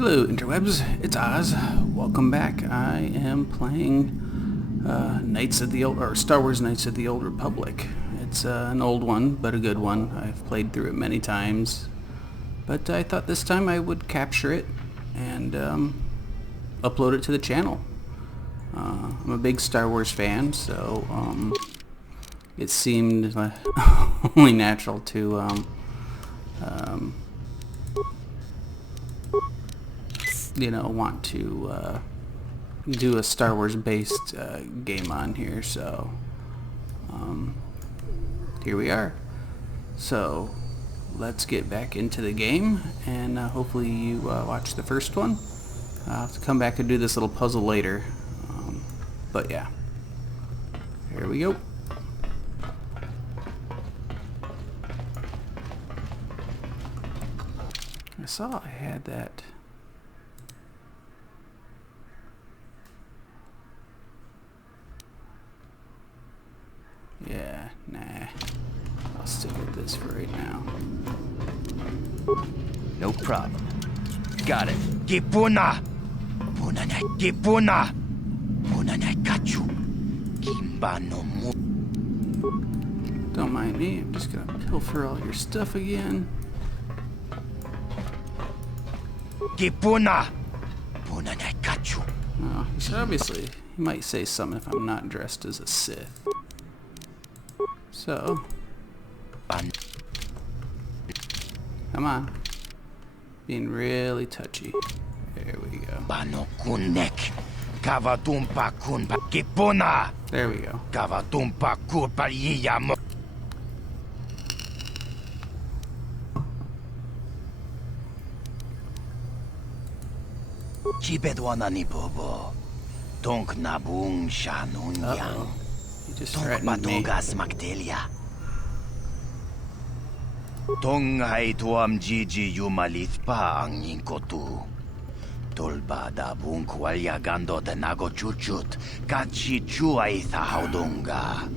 Hello interwebs, it's Oz. Welcome back. I am playing Star Wars Knights of the Old Republic. It's an old one, but a good one. I've played through it many times, but I thought this time I would capture it and upload it to the channel. I'm a big Star Wars fan, so it seemed only natural to want to do a Star Wars based game on here, so here we are. So let's get back into the game, and hopefully you watch the first one. I'll have to come back and do this little puzzle later, but yeah, here we go. I saw I had that. Yeah, nah. I'll stick with this for right now. No problem. Got it. Kipuna! Punana Kipuna! Punana Kachu! Kimbano mu. Don't mind me, I'm just gonna pilfer all your stuff again. Kipuna! Punana Kachu! Oh, so obviously, he might say something if I'm not dressed as a Sith. So, come on, being really touchy. There we go. Banokunek, Kavatumpa Kunpa Kipuna. There we go. Kavatumpa Kurpa Yiyamo. Chibedwanani Bobo. Tonk Nabung Shanunyang. He just threatened me. Tong hai tuam Gigi yumalit pa ang yingkotu. Tolba da bung kwalya gando de nago chuchut. Kachi chu ay thahaudonga.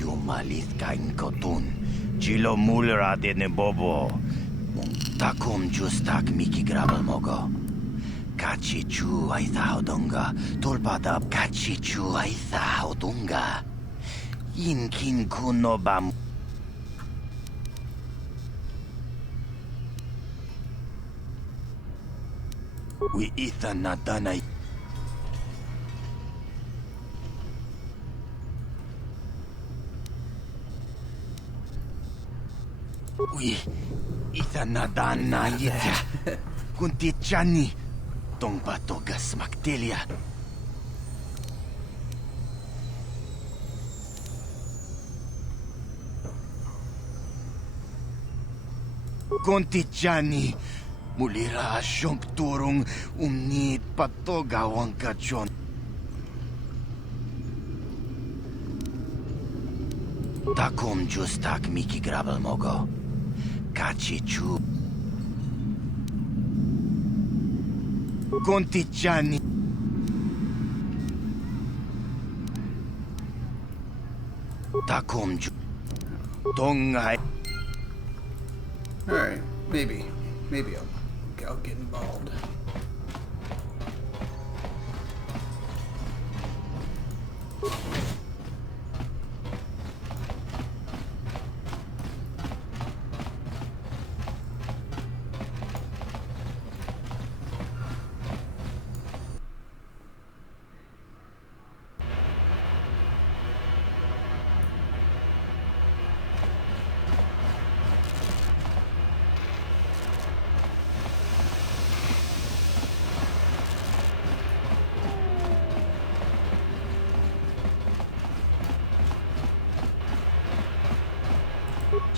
Yumalit ka inkotun. Chilo mulera de ne bobo. Takum justak miki grabal mogo. Kachi chu ay thahaudonga. Tolba da kachi chu ay thahaudonga. Inkin kuno bam. We Ethan Nadana. We Ethan Nadana Yitya. Kunti Chani. Tong Batogas Mactelia. Kunti Chani. Mulira siyong turong umnit patogawang kajon. Takom justak miki grabal mogo. Kachichu. Kontichani. Takom ju. Tongay. Alright, maybe I'll get involved.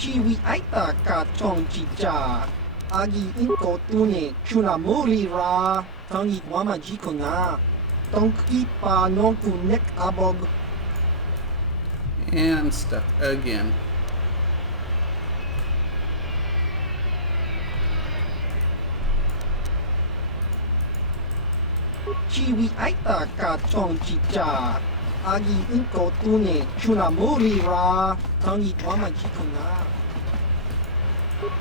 Chiwi aita ka chong chicha. Agi inko tune chunamuri ra. Tangi wama jikona. Tonki pa nonku nek abog. And I'm stuck again. Chiwi aita ka chong chicha. Agi inko tune chunamuri ra. Tangi wama jikona.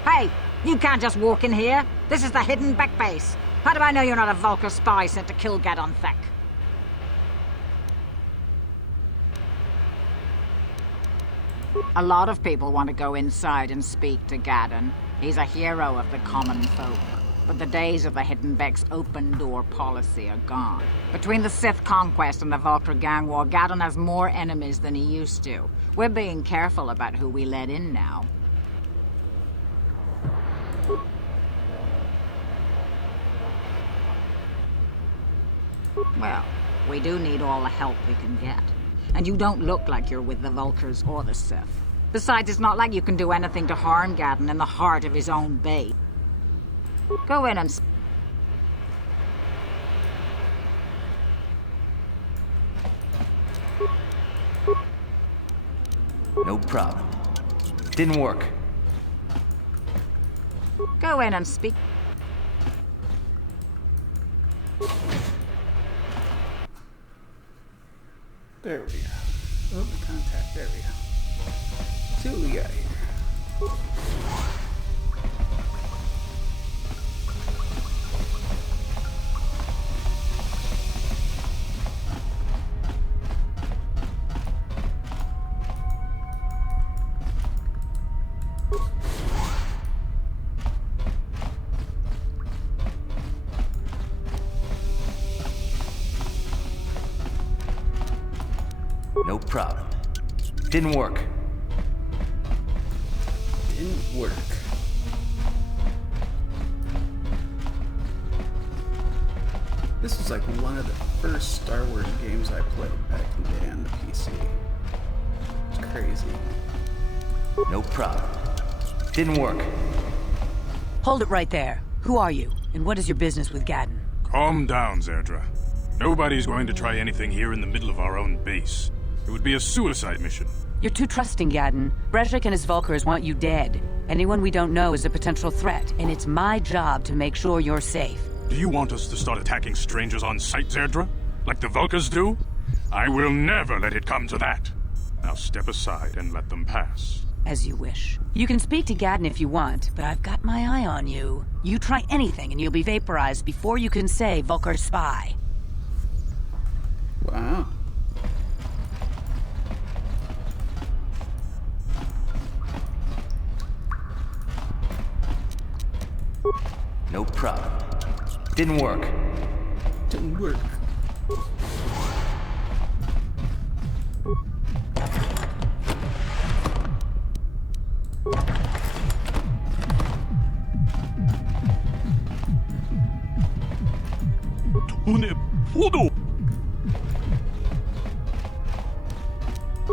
Hey, you can't just walk in here. This is the hidden back base. How do I know you're not a Vulkar spy sent to kill Gadon Thek? A lot of people want to go inside and speak to Gadon. He's a hero of the common folk. But the days of the Hidden Beck's open-door policy are gone. Between the Sith conquest and the Vulkar gang war, Gadon has more enemies than he used to. We're being careful about who we let in now. Well, we do need all the help we can get. And you don't look like you're with the Vulkars or the Sith. Besides, it's not like you can do anything to harm Gadon in the heart of his own base. Go in and... No problem. Didn't work. Go in and speak. There we go. Open contact. There we go. See what we got here. No problem. Didn't work. Didn't work. This was like one of the first Star Wars games I played back in the day on the PC. It's crazy. No problem. Didn't work. Hold it right there. Who are you? And what is your business with Gadon? Calm down, Zerdra. Nobody's going to try anything here in the middle of our own base. It would be a suicide mission. You're too trusting, Gadon. Brejik and his Vulkars want you dead. Anyone we don't know is a potential threat, and it's my job to make sure you're safe. Do you want us to start attacking strangers on sight, Zerdra? Like the Vulkars do? I will never let it come to that. Now step aside and let them pass. As you wish. You can speak to Gadon if you want, but I've got my eye on you. You try anything and you'll be vaporized before you can say Vulkar spy. Wow. No problem. Didn't work. Didn't work.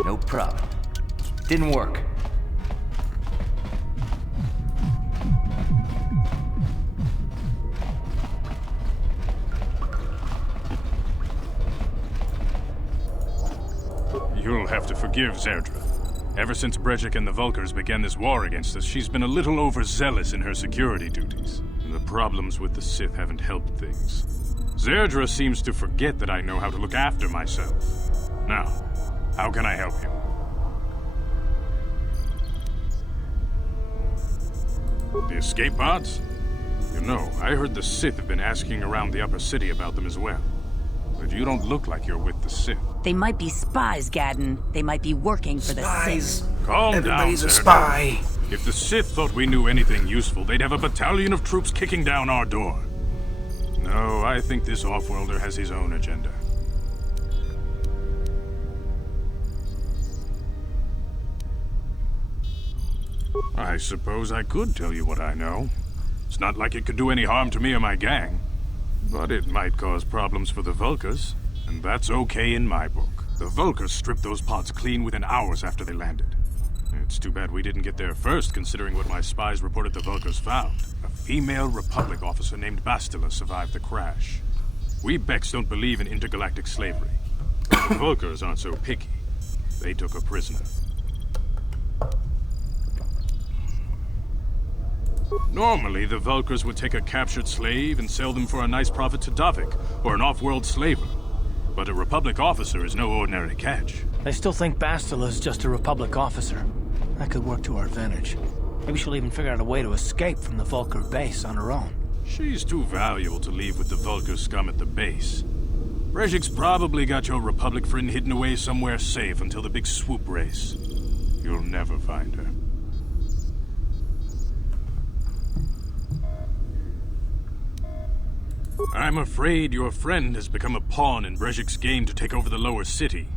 No problem. Didn't work. You'll have to forgive Zerdra. Ever since Brejik and the Vulkars began this war against us, she's been a little overzealous in her security duties. And the problems with the Sith haven't helped things. Zerdra seems to forget that I know how to look after myself. Now, how can I help you? The escape pods? You know, I heard the Sith have been asking around the upper city about them as well. But you don't look like you're with the Sith. They might be spies, Gadon. They might be working for the Sith. Calm Everybody's down, a Zerdra. spy. If the Sith thought we knew anything useful, they'd have a battalion of troops kicking down our door. No, I think this off-worlder has his own agenda. I suppose I could tell you what I know. It's not like it could do any harm to me or my gang. But it might cause problems for the Vulkars, and that's okay in my book. The Vulkars stripped those pods clean within hours after they landed. It's too bad we didn't get there first, considering what my spies reported the Vulkars found. A female Republic officer named Bastila survived the crash. We Becks don't believe in intergalactic slavery. The Vulkars aren't so picky. They took her prisoner. Normally, the Vulkars would take a captured slave and sell them for a nice profit to Davik, or an off-world slaver. But a Republic officer is no ordinary catch. I still think Bastila's just a Republic officer. That could work to our advantage. Maybe she'll even figure out a way to escape from the Vulkar base on her own. She's too valuable to leave with the Vulgar scum at the base. Brejik's probably got your Republic friend hidden away somewhere safe until the big swoop race. You'll never find her. I'm afraid your friend has become a pawn in Brejik's game to take over the lower city.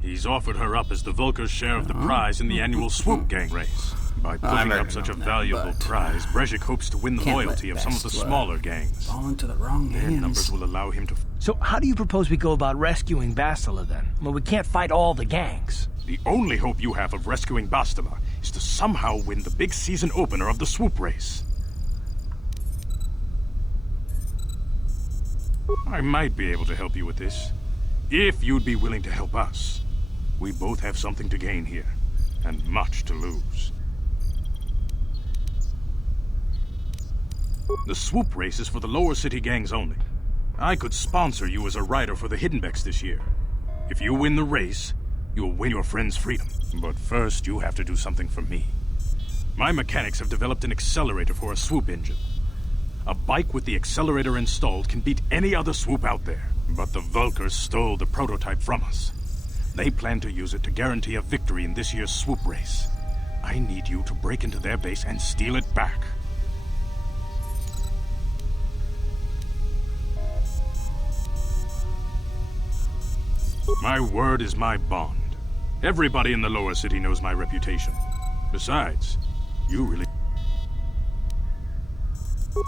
He's offered her up as the Vulgar's share of the prize in the annual swoop gang race. By putting up such a valuable prize, Brejik hopes to win the loyalty of some of the smaller gangs. Fall into the wrong hands. Their numbers will allow him to... So how do you propose we go about rescuing Bastila then? Well, we can't fight all the gangs. The only hope you have of rescuing Bastila is to somehow win the big season opener of the swoop race. I might be able to help you with this, if you'd be willing to help us. We both have something to gain here, and much to lose. The swoop race is for the lower city gangs only. I could sponsor you as a rider for the Hiddenbecks this year. If you win the race, you'll win your friend's freedom. But first, you have to do something for me. My mechanics have developed an accelerator for a swoop engine. A bike with the accelerator installed can beat any other swoop out there. But the Vulkars stole the prototype from us. They plan to use it to guarantee a victory in this year's swoop race. I need you to break into their base and steal it back. My word is my bond. Everybody in the lower city knows my reputation. Besides, you really...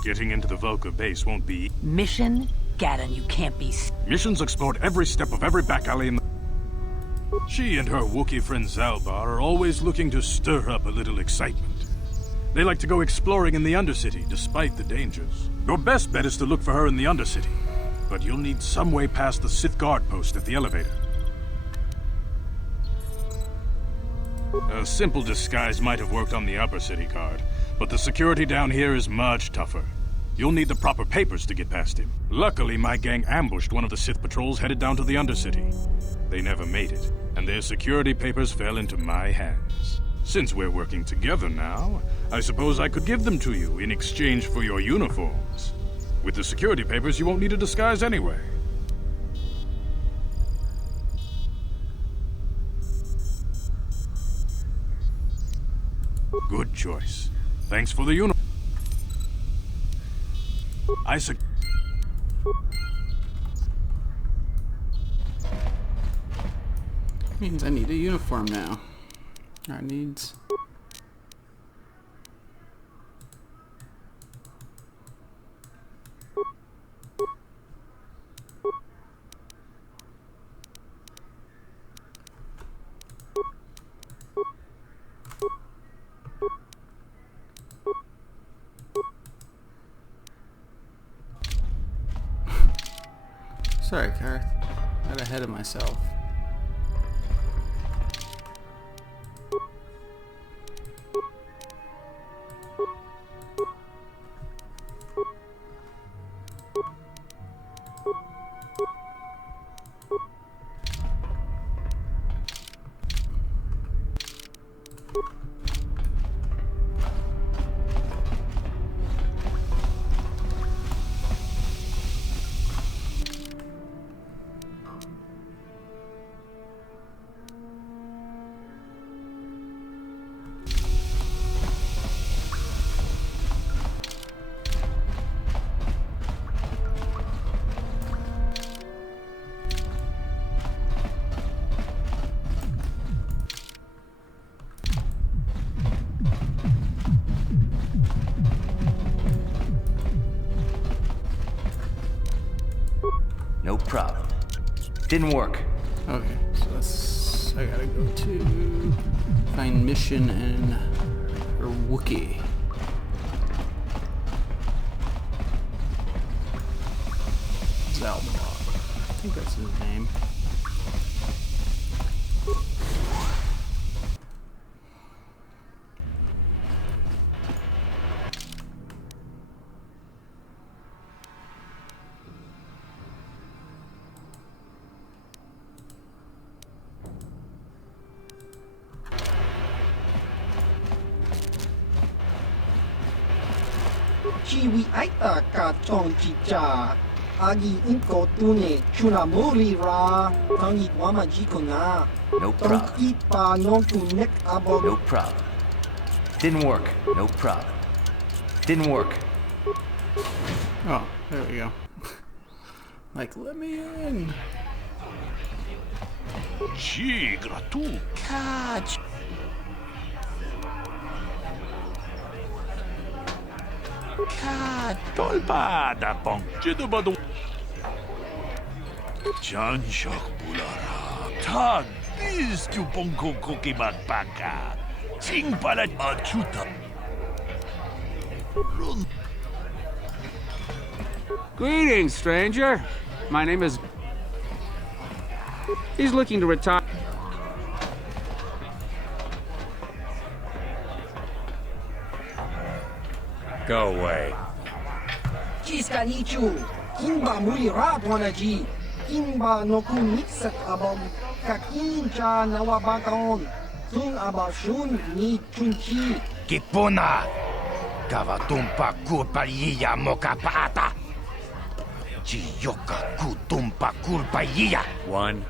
Getting into the Vulgar base won't be... Mission? Gaddon, you can't be... Mission's explored every step of every back alley in the... She and her Wookiee friend Zalbar are always looking to stir up a little excitement. They like to go exploring in the Undercity, despite the dangers. Your best bet is to look for her in the Undercity, but you'll need some way past the Sith guard post at the elevator. A simple disguise might have worked on the Upper City guard, but the security down here is much tougher. You'll need the proper papers to get past him. Luckily, my gang ambushed one of the Sith patrols headed down to the Undercity. They never made it, and their security papers fell into my hands. Since we're working together now, I suppose I could give them to you in exchange for your uniforms. With the security papers, you won't need a disguise anyway. Good choice. Thanks for the uniform. Means I need a uniform now. That needs... Sorry, Karth. Got ahead of myself. No problem. Didn't work. Okay, so that's... I gotta go to... Find mission and... or Wookiee. Zalbar. I think that's his name. Chiwi aita ka chong chicha. Agi inko tune chuna mori ra. Tangi wama jiko na. No problem. Tonki pa nonku nek abo. No problem. Didn't work. No problem. Didn't work. Oh, there we go. Like, let me in. Chigra tu catch. Cat tolbada pong chidubado. Chan shak bulara. Tag is tu pongko koki matpaka. Ching pala machuta. Run. Greetings, stranger. My name is... He's looking to retire. Go away. Chiska nichu. Kimba muli ra wanaji. Kimba noku mixet abom. Kakincha nawabakon. Tun abashun ni chunchi. Kipuna! Kavatumpa kurpaliya mokapata! Chiyoka kutumpa kurpaliya! One.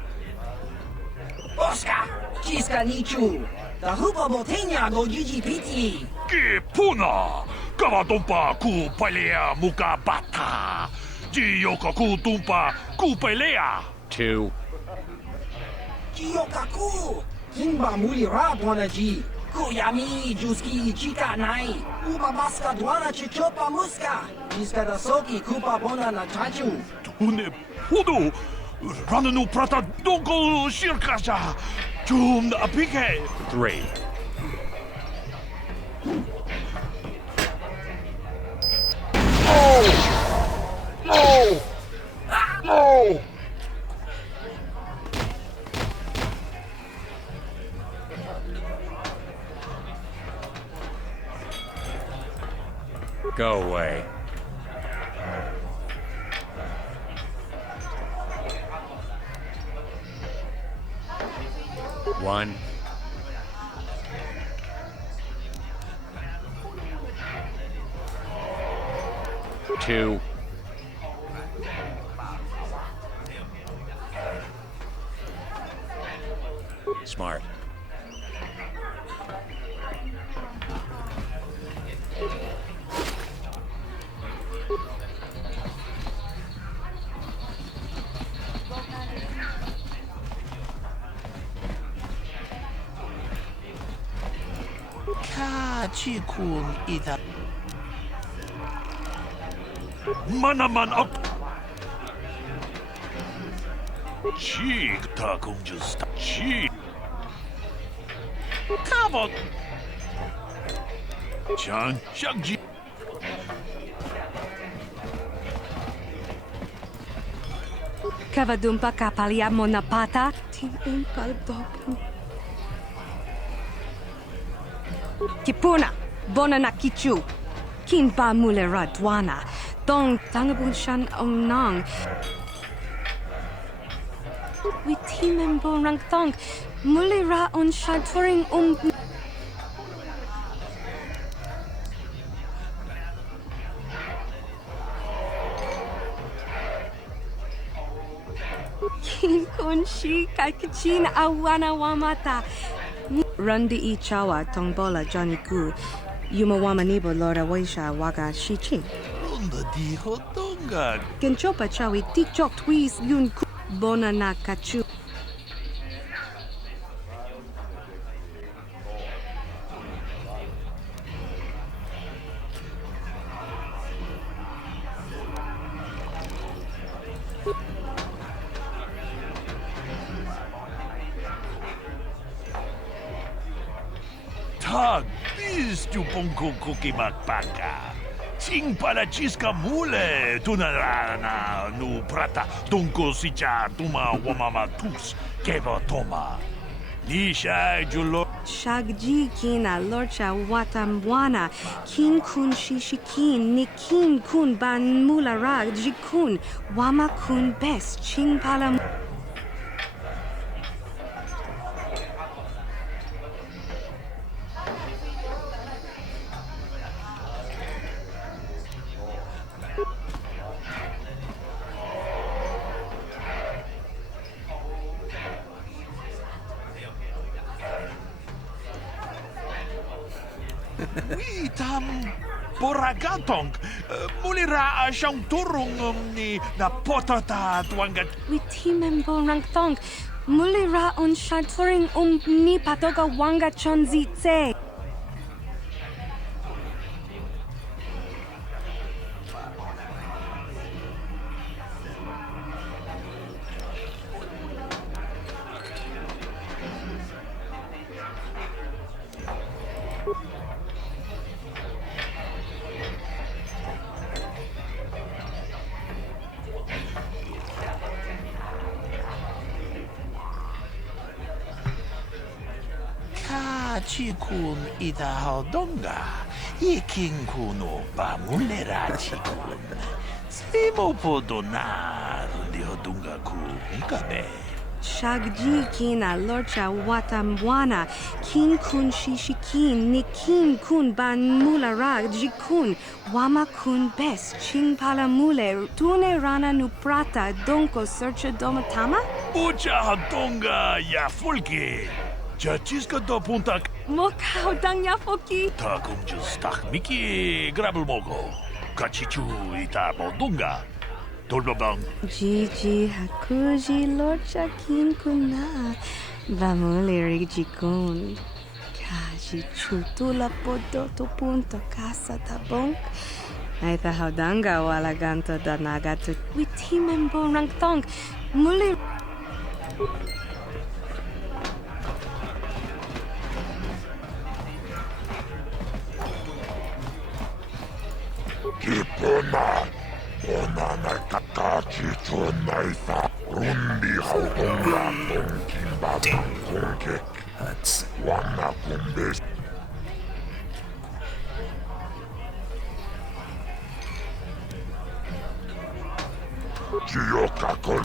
Oscar! Chiska nichu. The hupa botenya go GGPT. Kipuna! Kavatumpa kupalea mukabata! Jiyoka kutumpa kupalea! Two. Chiyokaku. Kimba muli ra wanaji. Kuyami juski chika nai. Uba baska dwana chichopa muska. Chiska da soki kupa bona na chachu. Tune pudu! Rananu prata donko shirkasha! Chum apike! Three. Go away. One. Two. Smart. Kachikun ida. Manaman up. Chig takung just chig. Come Chan Shagji. Kavadumpa kapalia monapata. Tin umpal dobu. Kipuna, bona na kichu. Kinpa mulera dwana. Dong tangabun shan omnang. Witimem bonrang thong. Mulera on shadfuring Kin konshi kakichin awana wamata. Rundi ichawa tongbola Johnny Gu. Yumawama nibo lora waisha waga shichi. Runda di hotonga. Kenchopa chawi tikchok twis yun ku. Bona na kachu. Tag is tu pongko koki makpaka. Ching pala chiska mule tunarana nu prata donko sicha tuma wamama tus keva toma. Nisha julo. Shagji kina lorcha watamwana. Kin kun shishikin. Nikin kun ban mulara jikun. Wama kun best. Ching pala. Witam Boragatong. Mulira siyang turong ni napotata tuangat. Witimembo rangtong. Mulira on shaturing ni patoga wanga chonzitse. Chikun ita haudonga. Iking kuno pa mulera chikun. Simo podonar di hodunga ku ikabe. Shagji kina lorcha watamwana. Kin kun shishikin. Nikin kun ban mulara jikun. Wama kun bes. Ching pala mule. Tune rana nuprata. Donko searcha domatama? Ucha haudonga ya fulke. Chachiska do puntak. Mokao dang yafoki. Takum justak miki grabel mogo. Kachichu ita bodunga. Tolbabang. Gigi hakuji lorcha kin kuna. Vamule jikun. Kaji chutula podoto punto casa tabonk. Aita haudanga wala ganto da nagatu. Witimembo rangtong. Muli. Kipona, onana kakachi chunaisa, rundi haudonga tonkimba konke, wana kumbes. Chiyokakol.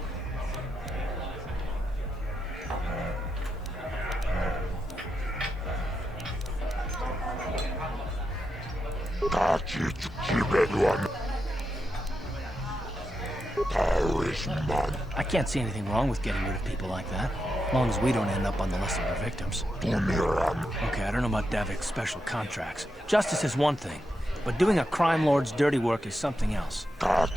I can't see anything wrong with getting rid of people like that, as long as we don't end up on the list of their victims. Okay, I don't know about Davik's special contracts. Justice is one thing, but doing a crime lord's dirty work is something else. Not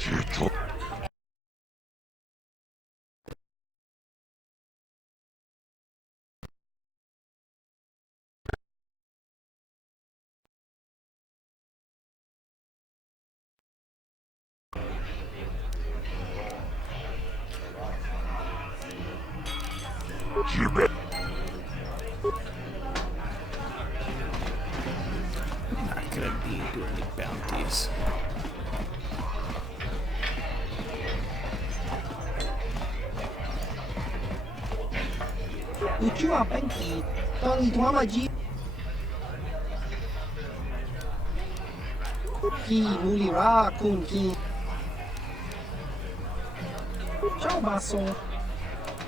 gonna be doing any bounties. Uchua Penki, Tony Tuamaji. Ki Mulira Kun Ki. Ciao Basso.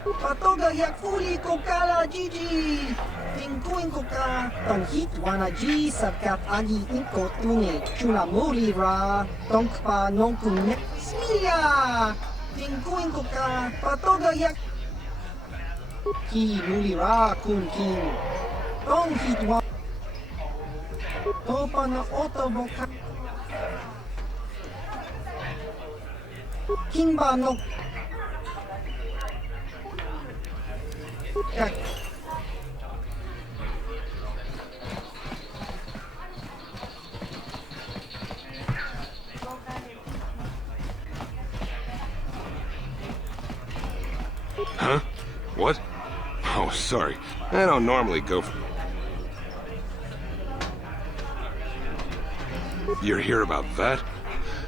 Patoga yakfuli kokala Gigi. Tinkuin koka. Tonghit wanaji sarkat agi inko tune. Chuna Mulira. Tonkpa nonkune. Smilia. Tinkuin koka. Patoga yak. Ki Mulira Kun King. Tonghit wan. Topa na otoboka. Kimba no. Huh? What? Oh, sorry. I don't normally go for... You're here about that?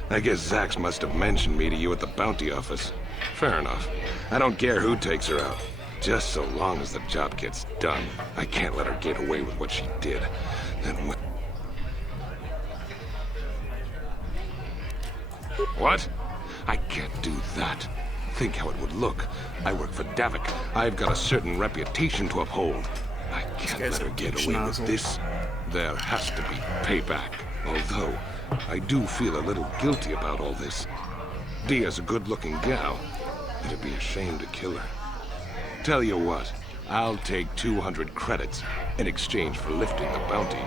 I guess Zax must have mentioned me to you at the bounty office. Fair enough. I don't care who takes her out. Just so long as the job gets done. I can't let her get away with what she did. Then what? What? I can't do that. Think how it would look. I work for Davik. I've got a certain reputation to uphold. I can't let her get away with this. There has to be payback. Although, I do feel a little guilty about all this. Dia's a good-looking gal. It'd be a shame to kill her. Tell you what, I'll take 200 credits in exchange for lifting the bounty.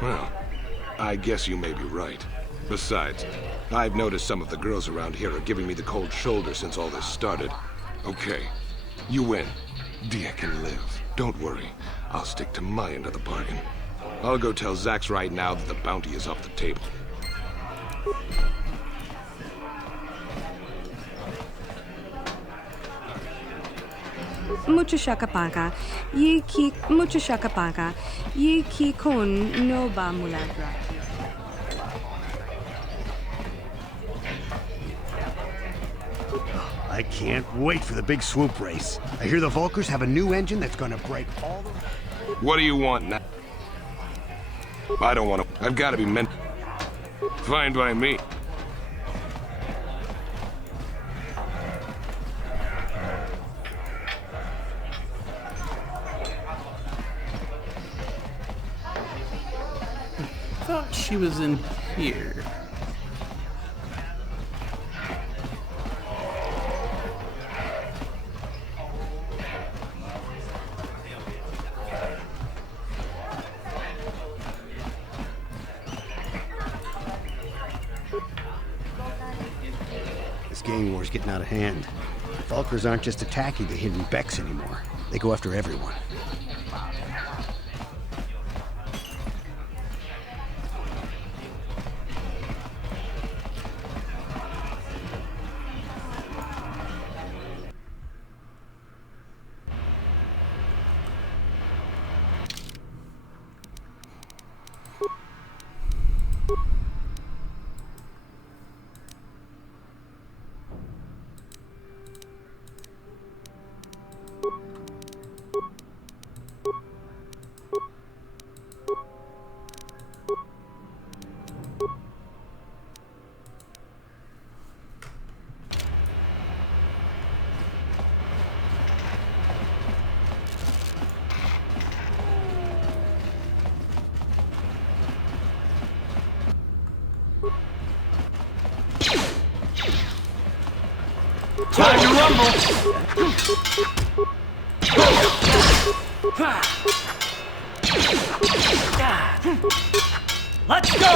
Well, I guess you may be right. Besides, I've noticed some of the girls around here are giving me the cold shoulder since all this started. Okay, you win. Dia can live. Don't worry. I'll stick to my end of the bargain. I'll go tell Zax right now that the bounty is off the table. Mucho shakapaka, mucho shakapaka, ki kun no ba muladra. I can't wait for the big swoop race. I hear the Vulkars have a new engine that's gonna break all the... What do you want now? I don't want to. I've got to be meant. Fine by me. I thought she was in here. This gang war's getting out of hand. Vulkars aren't just attacking the hidden Becks anymore. They go after everyone. Time to rumble! Let's go!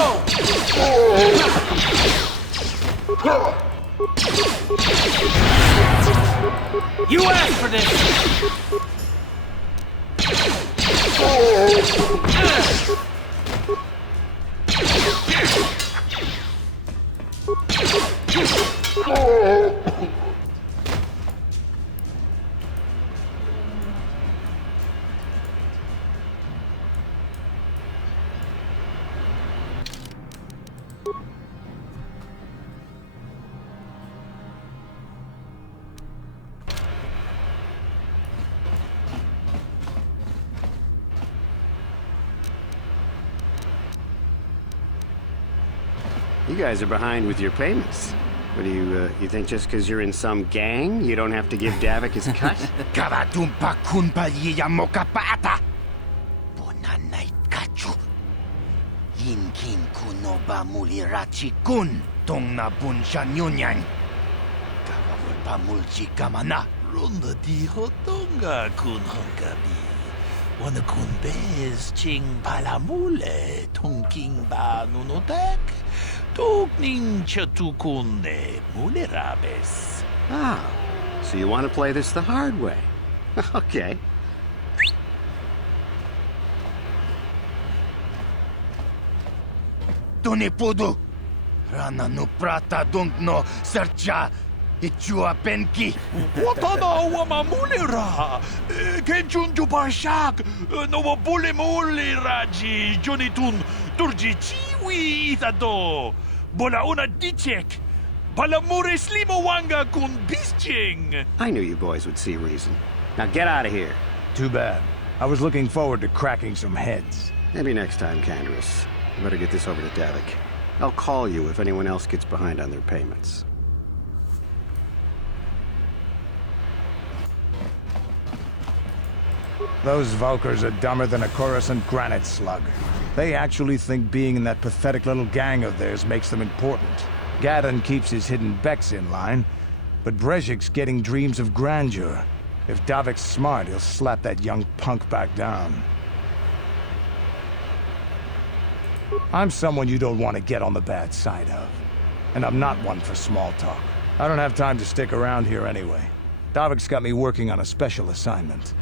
You asked for this! You guys are behind with your payments. What do you think just because you're in some gang, you don't have to give Davik his cut? Kavatumpa kunpaliya mokapaata. Bonanay kachu. Yinkin kunoba mulirachi kun. Tong na bunsha nyunyan. Kavawulpa mulchi kamana. Ronda di hotonga kun hongabi. Wana kun bez ching palamule. Tongking ba nunotak. Tokning chatukune mulerabes. Ah, so you want to play this the hard way? Okay. Tunipudu. Rana no prata dunkno sercha. Ichua penki. Watana wamamulira. Kenchunju parshak. Nova bulimulira ji jonitun. Turji chiwi itado. Bola una dichek. Palamure slimowanga kun bisching. I knew you boys would see reason. Now get out of here. Too bad. I was looking forward to cracking some heads. Maybe next time, Canderous. I better get this over to Davik. I'll call you if anyone else gets behind on their payments. Those Vulkars are dumber than a Coruscant granite slug. They actually think being in that pathetic little gang of theirs makes them important. Gadon keeps his hidden Becks in line, but Brezhik's getting dreams of grandeur. If Davik's smart, he'll slap that young punk back down. I'm someone you don't want to get on the bad side of. And I'm not one for small talk. I don't have time to stick around here anyway. Davik's got me working on a special assignment.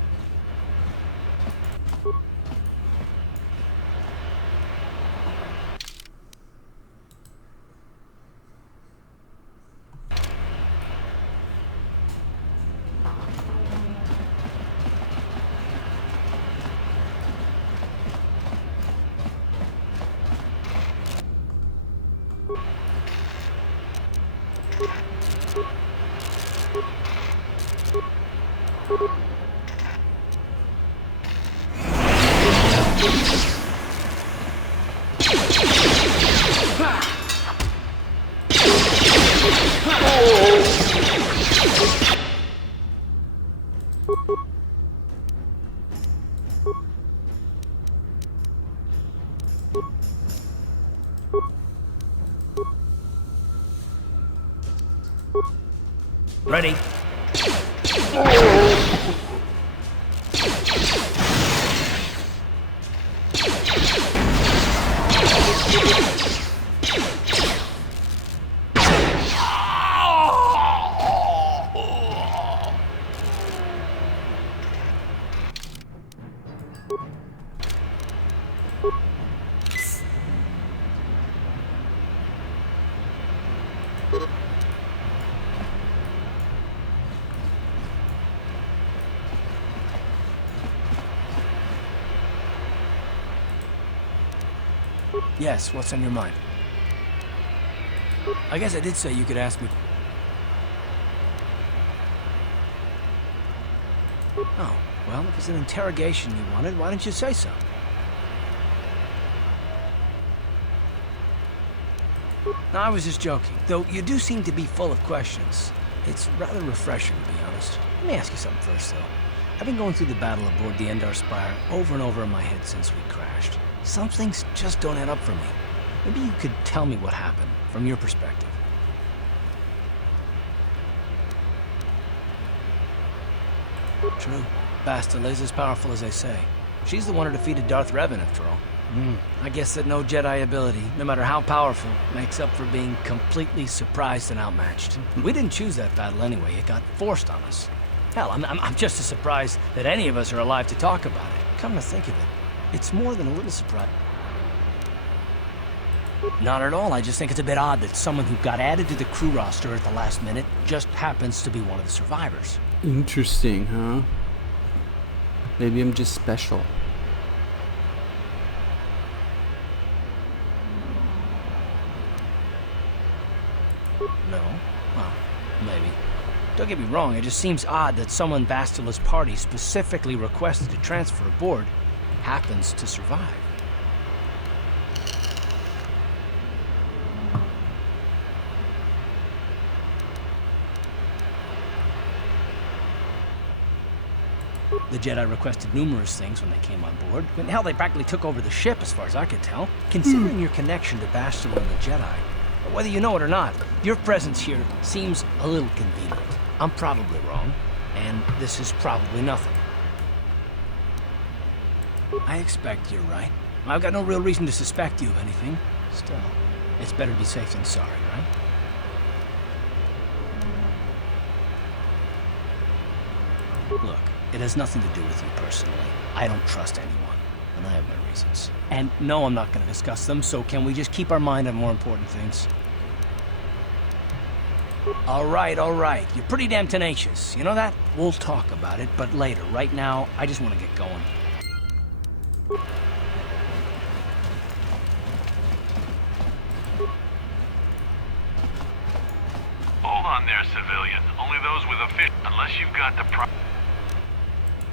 Ready. Yes, what's on your mind? I guess I did say you could ask me. Oh, well, if it's an interrogation you wanted, why didn't you say so? No, I was just joking, though you do seem to be full of questions. It's rather refreshing, to be honest. Let me ask you something first, though. I've been going through the battle aboard the Endar Spire over and over in my head since we crashed. Some things just don't add up for me. Maybe you could tell me what happened, from your perspective. True. Bastila is as powerful as they say. She's the one who defeated Darth Revan, after all. I guess that no Jedi ability, no matter how powerful, makes up for being completely surprised and outmatched. We didn't choose that battle anyway. It got forced on us. Hell, I'm just as surprised that any of us are alive to talk about it. Come to think of it, it's more than a little surprise. Not at all. I just think it's a bit odd that someone who got added to the crew roster at the last minute just happens to be one of the survivors. Interesting, huh? Maybe I'm just special. No? Well, maybe. Don't get me wrong, it just seems odd that someone Bastila's party specifically requested to transfer aboard happens to survive. The Jedi requested numerous things when they came on board. I mean, hell, they practically took over the ship, as far as I could tell. Considering your connection to Bastila and the Jedi, whether you know it or not, your presence here seems a little convenient. I'm probably wrong, and this is probably nothing. I expect you're right. I've got no real reason to suspect you of anything. Still, it's better to be safe than sorry, right? Look, it has nothing to do with you personally. I don't trust anyone, and I have my reasons. And no, I'm not going to discuss them, so can we just keep our mind on more important things? All right. You're pretty damn tenacious. You know that? We'll talk about it, but later. Right now, I just want to get going. Hold on there, civilian. Only those with a fit, unless you've got the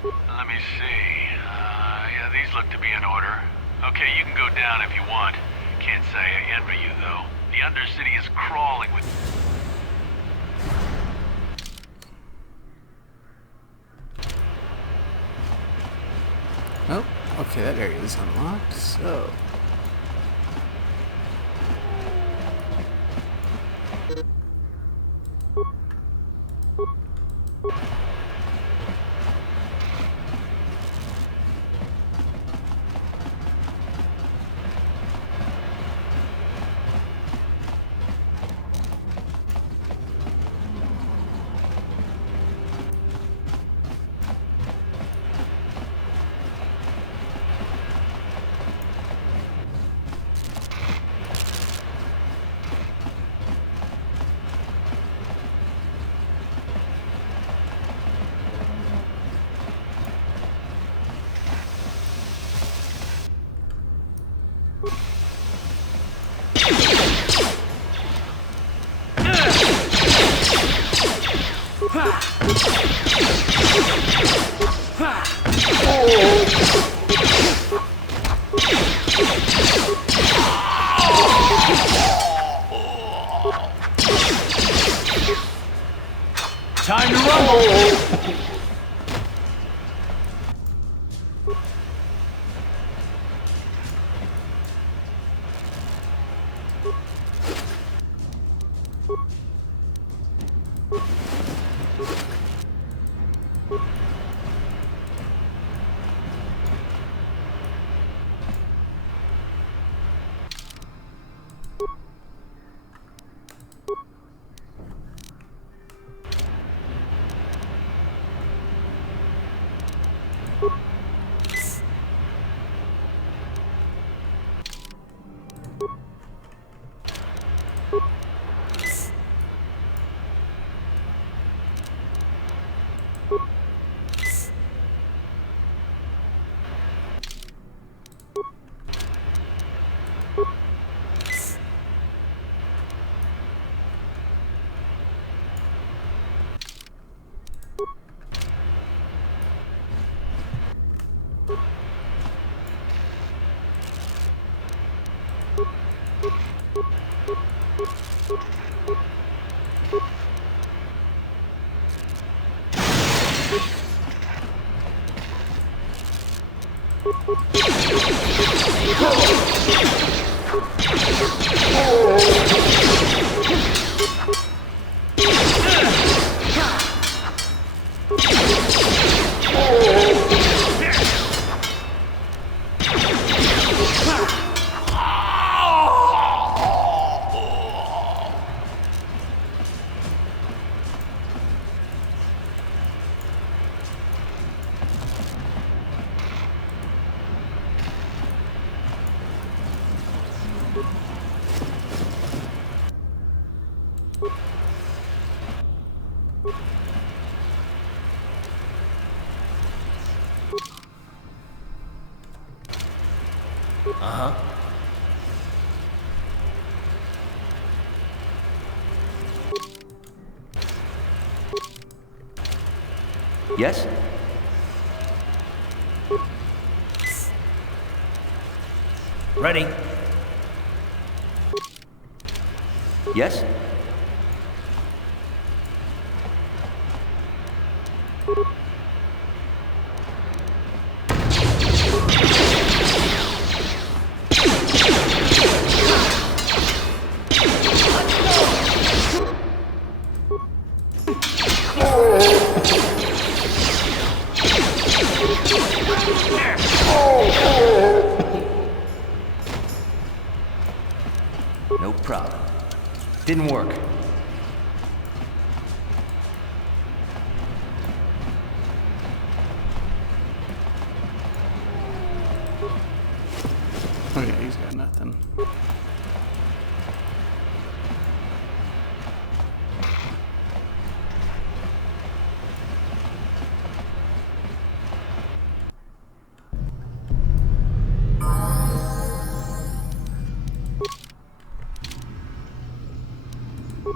Let me see. Yeah, these look to be in order. Okay, you can go down if you want. Can't say I envy you, though. The Undercity is crawling with... Oh, okay, that area is unlocked, so... Time to rumble! Uh-huh. Yes? Ready? Yes? No problem. Didn't work. Okay, he's got nothing.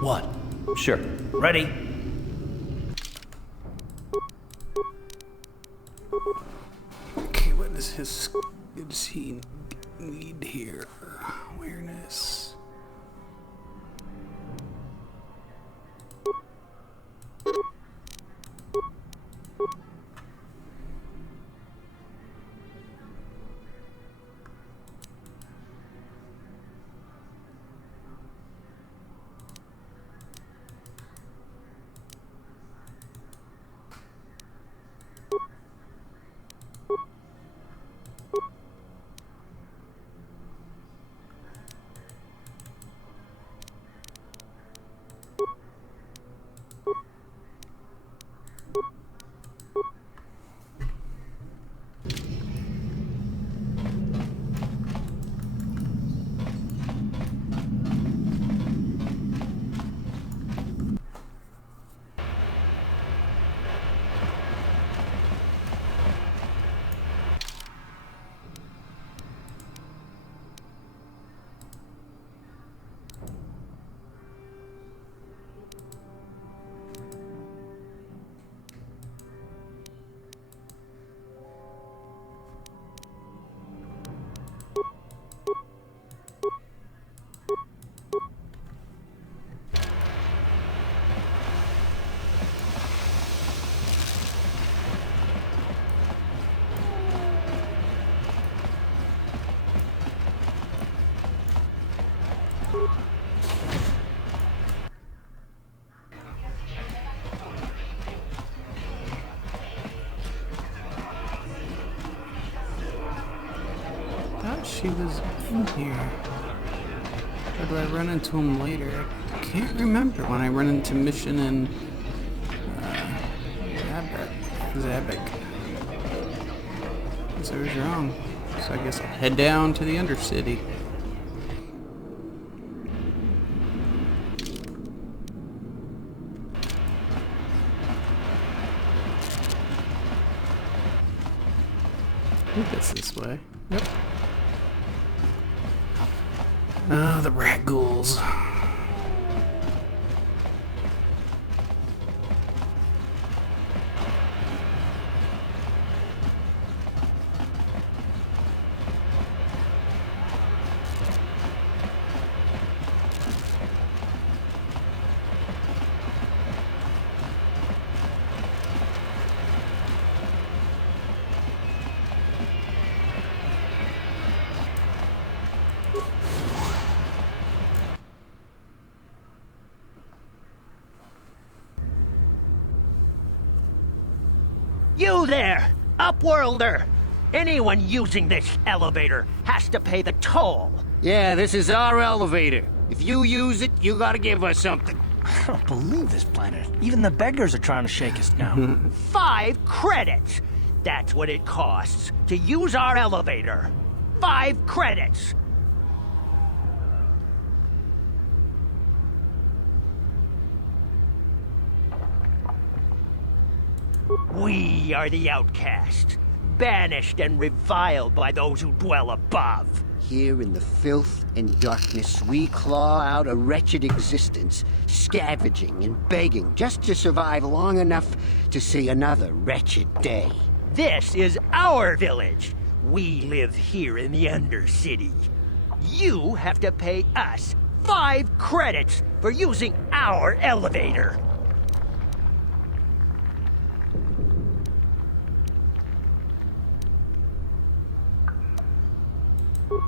What? Sure. Ready? Okay, what does he need here? Awareness. Thought she was in here. Or do I run into him later? I can't remember when I run into Mission and Zabek. Guess I was wrong. So I guess I'll head down to the Undercity. I think it's this way. Yep. Oh, the rat ghouls. You there, Upworlder! Anyone using this elevator has to pay the toll. Yeah, this is our elevator. If you use it, you gotta give us something. I don't believe this planet. Even the beggars are trying to shake us down. 5 credits! That's what it costs to use our elevator. 5 credits! We are the outcast, banished and reviled by those who dwell above. Here in the filth and darkness, we claw out a wretched existence, scavenging and begging just to survive long enough to see another wretched day. This is our village. We live here in the Undercity. You have to pay us 5 credits for using our elevator.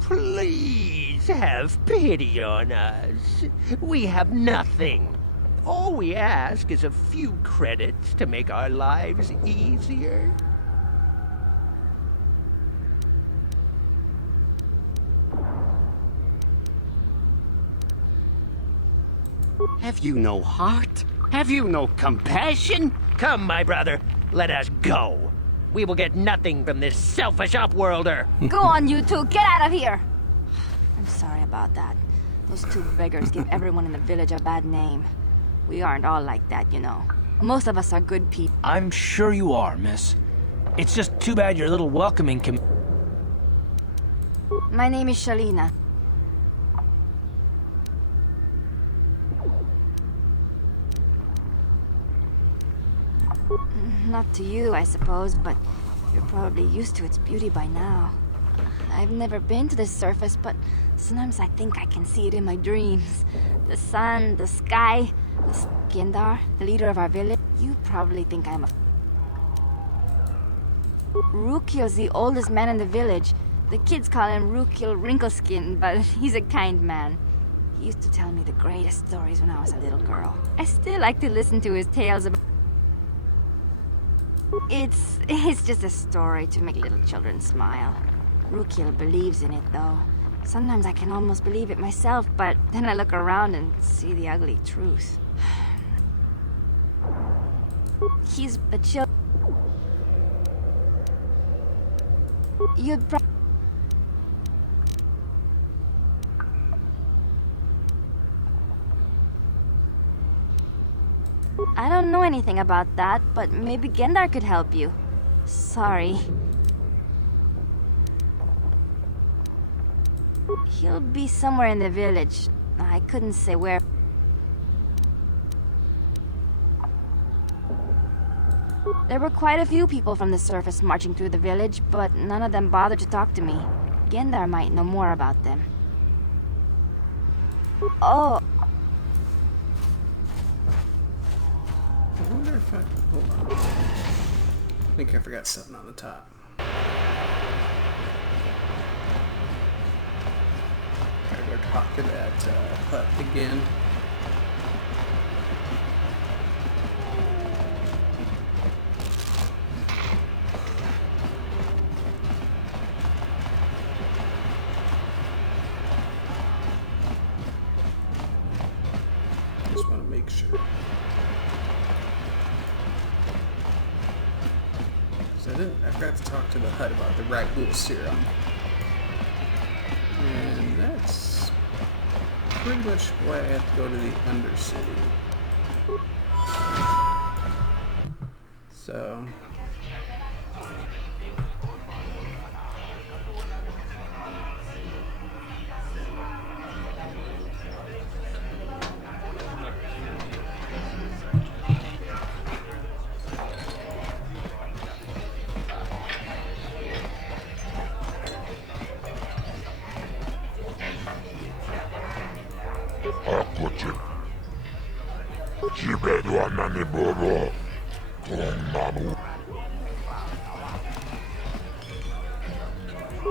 Please have pity on us. We have nothing. All we ask is a few credits to make our lives easier. Have you no heart? Have you no compassion? Come, my brother, let us go. We will get nothing from this selfish Upworlder. Go on, you two. Get out of here. I'm sorry about that. Those 2 beggars give everyone in the village a bad name. We aren't all like that, you know. Most of us are good people. I'm sure you are, miss. It's just too bad your little welcoming My name is Shalina. Not to you, I suppose, but you're probably used to its beauty by now. I've never been to the surface, but sometimes I think I can see it in my dreams. The sun, the sky, Gendar, the leader of our village. You probably think I'm a... Rukil's the oldest man in the village. The kids call him Rukil Wrinkleskin, but he's a kind man. He used to tell me the greatest stories when I was a little girl. I still like to listen to his tales about... It's just a story to make little children smile. Rukil believes in it, though. Sometimes I can almost believe it myself, but then I look around and see the ugly truth. He's a chill... You'd probably... I don't know anything about that, but maybe Gendar could help you. Sorry. He'll be somewhere in the village. I couldn't say where. There were quite a few people from the surface marching through the village, but none of them bothered to talk to me. Gendar might know more about them. Oh. I wonder if I... Hold on. I think I forgot something on the top. Gotta go talk to that hut again. Just want to make sure. I forgot to talk to the hut about the ragul serum. And that's pretty much why I have to go to the Undercity. So... Cibeduanani bobo, kung mamu.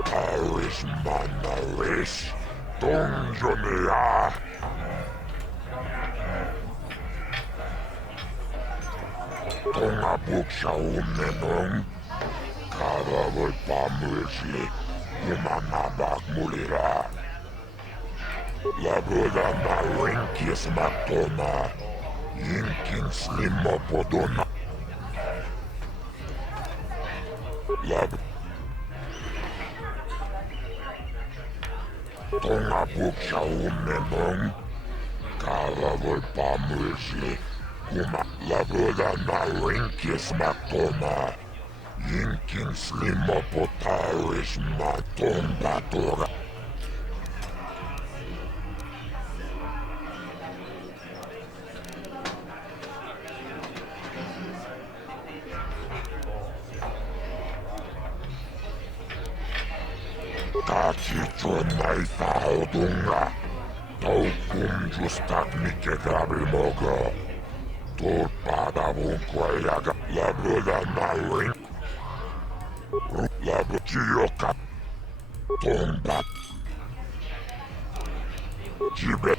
Aris manaris, tong jonia. Tong abuk sa umenong, karawal pamuisli, umanabak mulira. Labuda malinkis matona. Yinkin slimo podona. Lab. Tonga buksa umenong. Karawal pamuisli. Kuma labuda malinkis matona. Yinkin slimo potaris maton batora. Kachicho naita odunga, taukum justak nike gabi mogo, tulpada bunquayaga, labruda naling, labru chioka, tombat, chibe.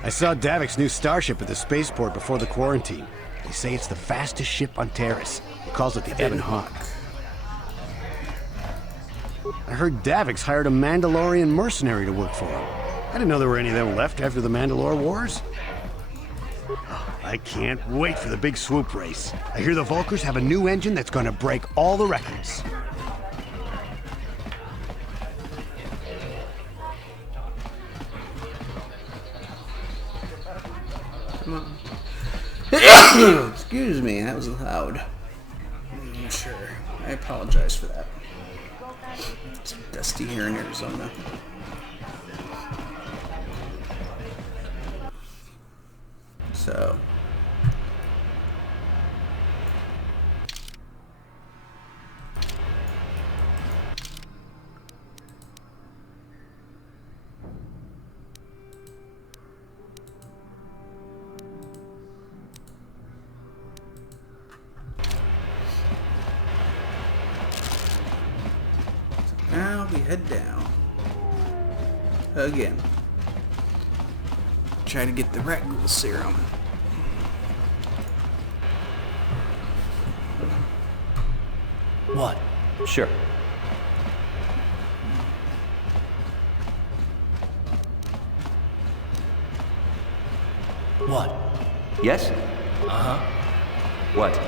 I saw Davik's new starship at the spaceport before the quarantine. They say it's the fastest ship on Terrace. He calls it the Ebon Hawk. I heard Davik's hired a Mandalorian mercenary to work for him. I didn't know there were any of them left after the Mandalore Wars. I can't wait for the big swoop race. I hear the Vulkars have a new engine that's going to break all the records. Excuse me, that was loud. Sure, I apologize for that. It's dusty here in Arizona. So... now we head down. Again. Try to get the ragul serum. What? Sure. What? Yes? Uh-huh. What?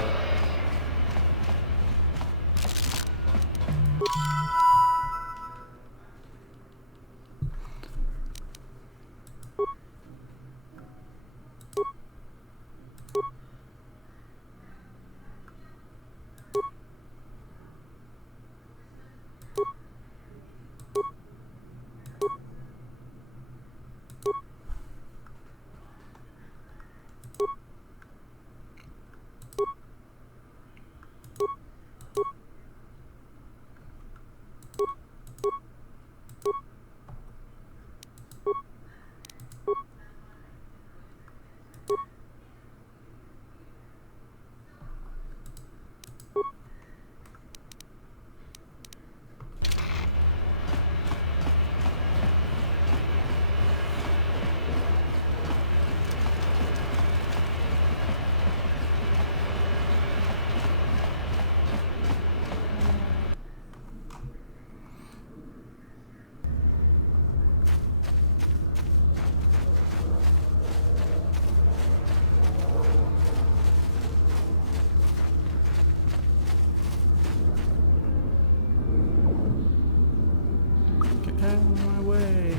Out of my way.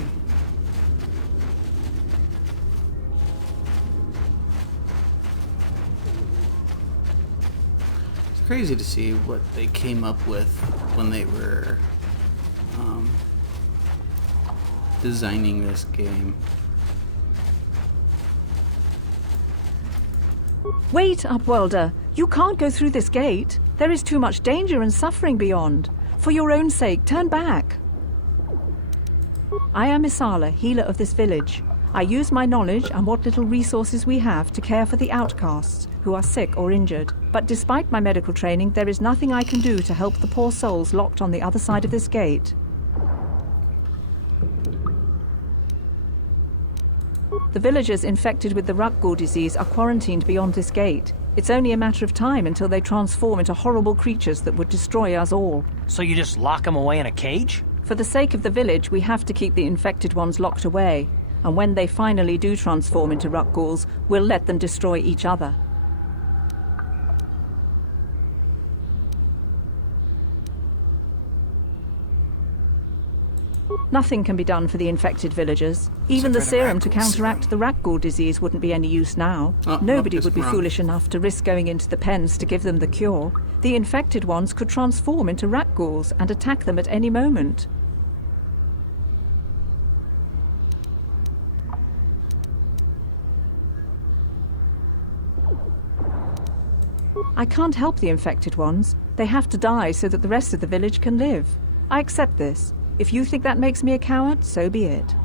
It's crazy to see what they came up with when they were designing this game. Wait, Upworlder. You can't go through this gate. There is too much danger and suffering beyond. For your own sake, turn back. I am Isala, healer of this village. I use my knowledge and what little resources we have to care for the outcasts who are sick or injured. But despite my medical training, there is nothing I can do to help the poor souls locked on the other side of this gate. The villagers infected with the Rutgul disease are quarantined beyond this gate. It's only a matter of time until they transform into horrible creatures that would destroy us all. So you just lock them away in a cage? For the sake of the village, we have to keep the infected ones locked away. And when they finally do transform into Rutguls, we'll let them destroy each other. Nothing can be done for the infected villagers. Even the serum to counteract the Rutgul disease wouldn't be any use now. Nobody would be foolish enough to risk going into the pens to give them the cure. The infected ones could transform into Rutguls and attack them at any moment. I can't help the infected ones. They have to die so that the rest of the village can live. I accept this. If you think that makes me a coward, so be it.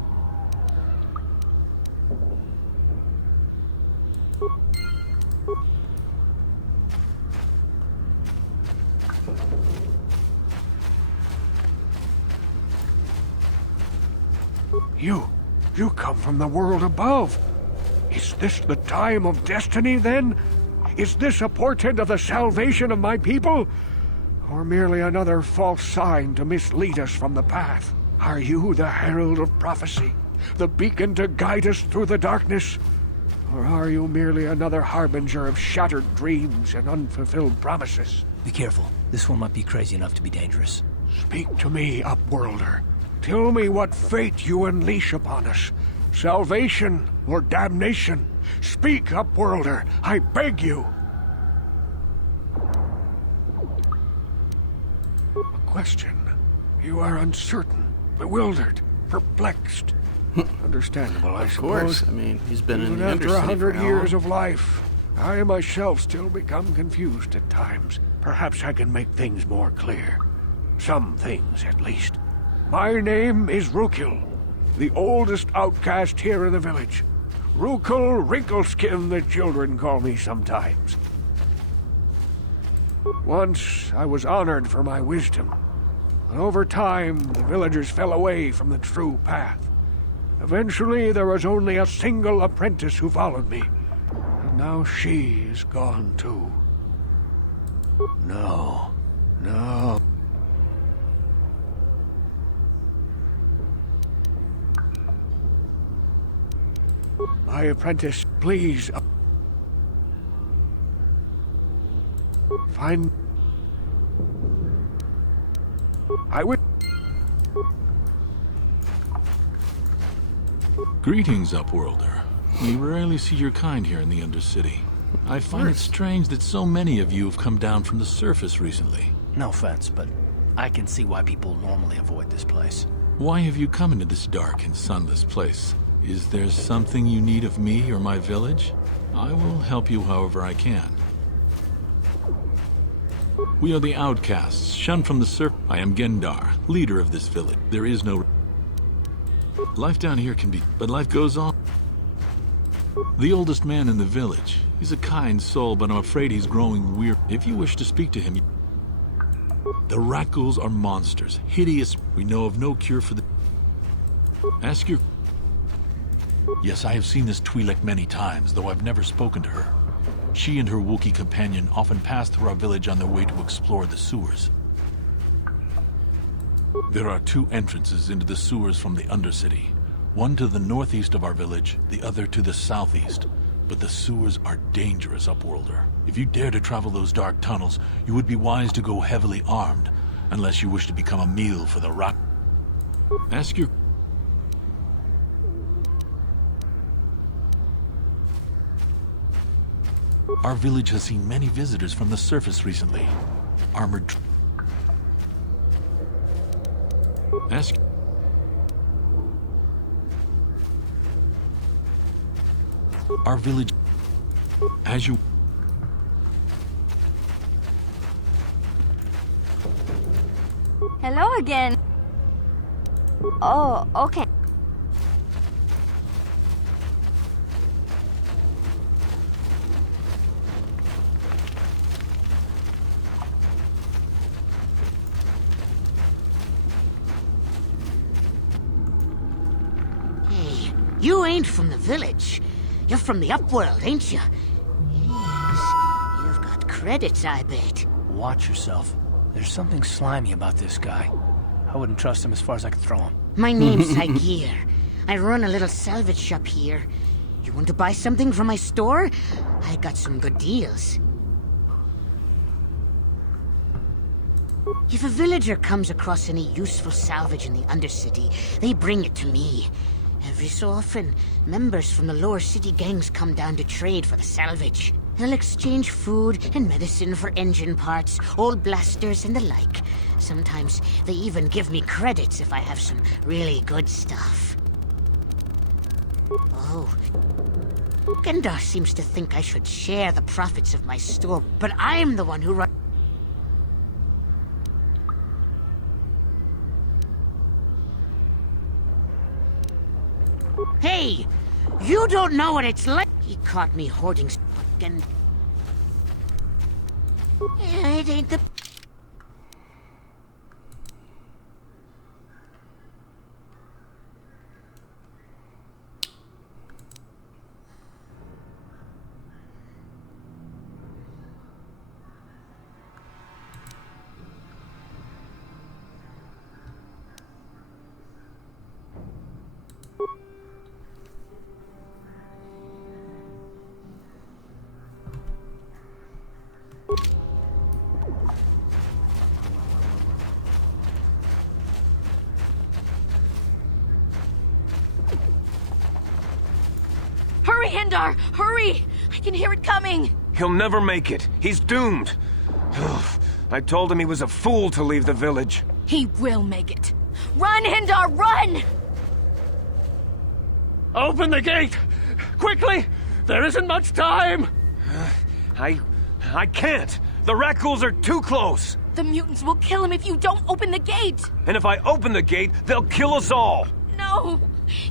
You come from the world above. Is this the time of destiny, then? Is this a portent of the salvation of my people? Or merely another false sign to mislead us from the path? Are you the herald of prophecy, the beacon to guide us through the darkness? Or are you merely another harbinger of shattered dreams and unfulfilled promises? Be careful. This one might be crazy enough to be dangerous. Speak to me, Upworlder. Tell me what fate you unleash upon us. Salvation or damnation? Speak, Upworlder, I beg you. A question. You are uncertain, bewildered, perplexed. Understandable, I suppose. Of course. I mean, he's been Even in the after Undercity 100 for how years long? of life, I myself still become confused at times. Perhaps I can make things more clear. Some things, at least. My name is Rukil, the oldest outcast here in the village. Rukil Wrinkleskin, the children call me sometimes. Once, I was honored for my wisdom. And over time, the villagers fell away from the true path. Eventually, there was only a single apprentice who followed me. And now she is gone too. No. My apprentice, please. Find... I would... Greetings, Upworlder. We rarely see your kind here in the Undercity. I find it strange that so many of you have come down from the surface recently. No offense, but I can see why people normally avoid this place. Why have you come into this dark and sunless place? Is there something you need of me or my village? I will help you however I can. We are the outcasts, shunned from the surface. I am Gendar, leader of this village. There is no... Life down here can be... but life goes on. The oldest man in the village. He's a kind soul, but I'm afraid he's growing weird. If you wish to speak to him... The Rutguls are monsters, hideous. We know of no cure for the... Ask your... Yes, I have seen this Twi'lek many times, though I've never spoken to her. She and her Wookiee companion often pass through our village on their way to explore the sewers. There are two entrances into the sewers from the Undercity. One to the northeast of our village, the other to the southeast. But the sewers are dangerous, Upworlder. If you dare to travel those dark tunnels, you would be wise to go heavily armed, unless you wish to become a meal for the rock. Ask your... Our village has seen many visitors from the surface recently. Armored... Ask... Our village... As you... Hello again. Oh, okay. Hey, you ain't from the village. You're from the upworld, ain't you? Yes, you've got credits, I bet. Watch yourself. There's something slimy about this guy. I wouldn't trust him as far as I could throw him. My name's Saigir. I run a little salvage shop here. You want to buy something from my store? I got some good deals. If a villager comes across any useful salvage in the Undercity, they bring it to me. Every so often, members from the lower city gangs come down to trade for the salvage. They'll exchange food and medicine for engine parts, old blasters and the like. Sometimes they even give me credits if I have some really good stuff. Oh. Gendar seems to think I should share the profits of my store, but I'm the one who runs... Hey! You don't know what it's like! He caught me hoarding stuff and... Yeah, it ain't the... Hurry, Hindar! Hurry! I can hear it coming! He'll never make it. He's doomed. I told him he was a fool to leave the village. He will make it. Run, Hindar, run! Open the gate! Quickly! There isn't much time! I can't! The Rakghouls are too close! The mutants will kill him if you don't open the gate! And if I open the gate, they'll kill us all! No!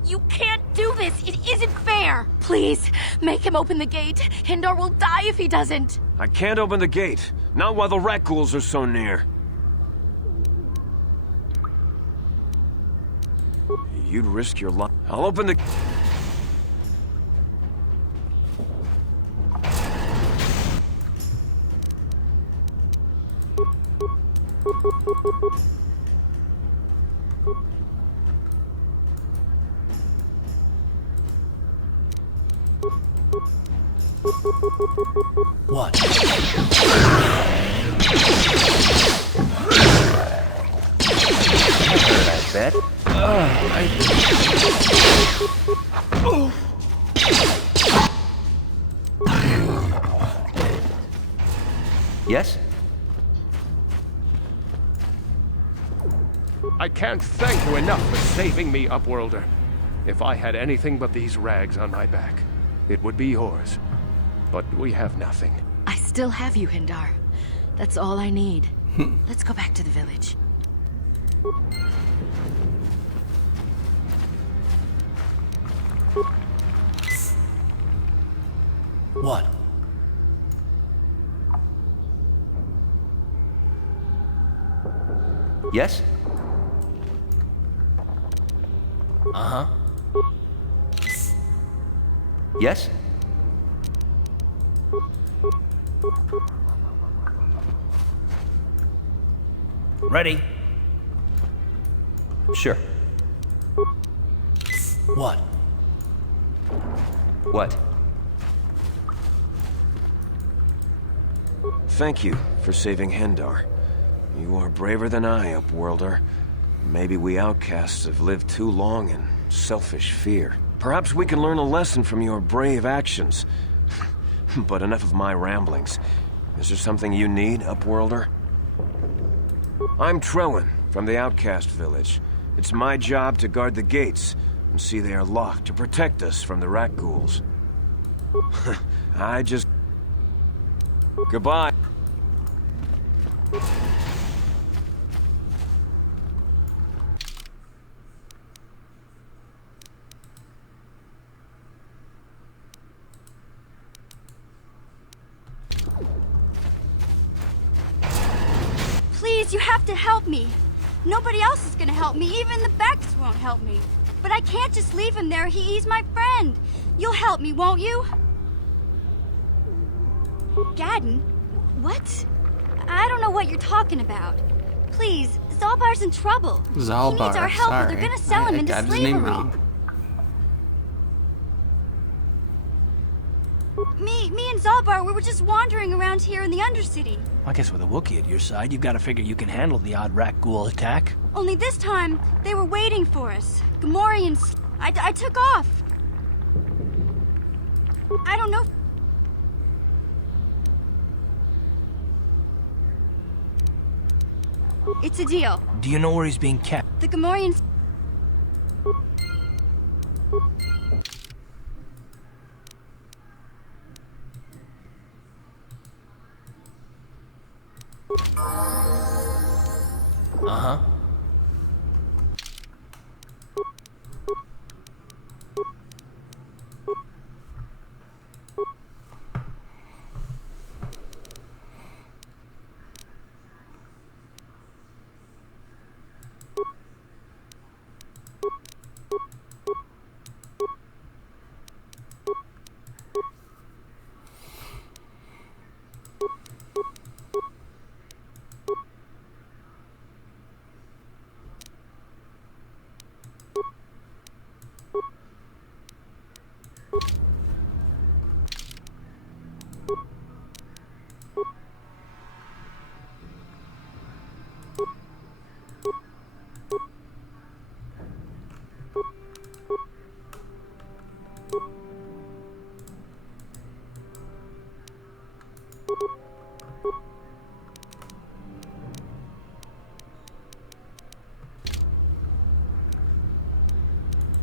You can't do this! It isn't fair! Please, make him open the gate. Hindar will die if he doesn't. I can't open the gate. Not while the Rakghouls are so near. You'd risk your life. I'll open the... What? I bet. Yes? I can't thank you enough for saving me, Upworlder. If I had anything but these rags on my back, it would be yours. But we have nothing. I still have you, Hindar. That's all I need. Let's go back to the village. What? Yes? Uh-huh. Yes? Ready? Sure. What? What? Thank you for saving Hendar. You are braver than I, Upworlder. Maybe we outcasts have lived too long in selfish fear. Perhaps we can learn a lesson from your brave actions. But enough of my ramblings. Is there something you need, Upworlder? I'm Trowan, from the Outcast Village. It's my job to guard the gates, and see they are locked to protect us from the rat ghouls. I just... Goodbye. Please, you have to help me. Nobody else is gonna help me. Even the Becks won't help me. But I can't just leave him there. He's my friend. You'll help me, won't you? Gadden? What? I don't know what you're talking about. Please, Zalbar's in trouble. Zalbar, he needs our help, sorry. or they're gonna sell him I into got slavery. his name wrong. Me and Zalbar, we were just wandering around here in the Undercity. I guess with a Wookiee at your side, you've got to figure you can handle the odd rat ghoul attack. Only this time, they were waiting for us. Gamorreans. I took off. I don't know. It's a deal. Do you know where he's being kept? The Gamorreans... Uh-huh.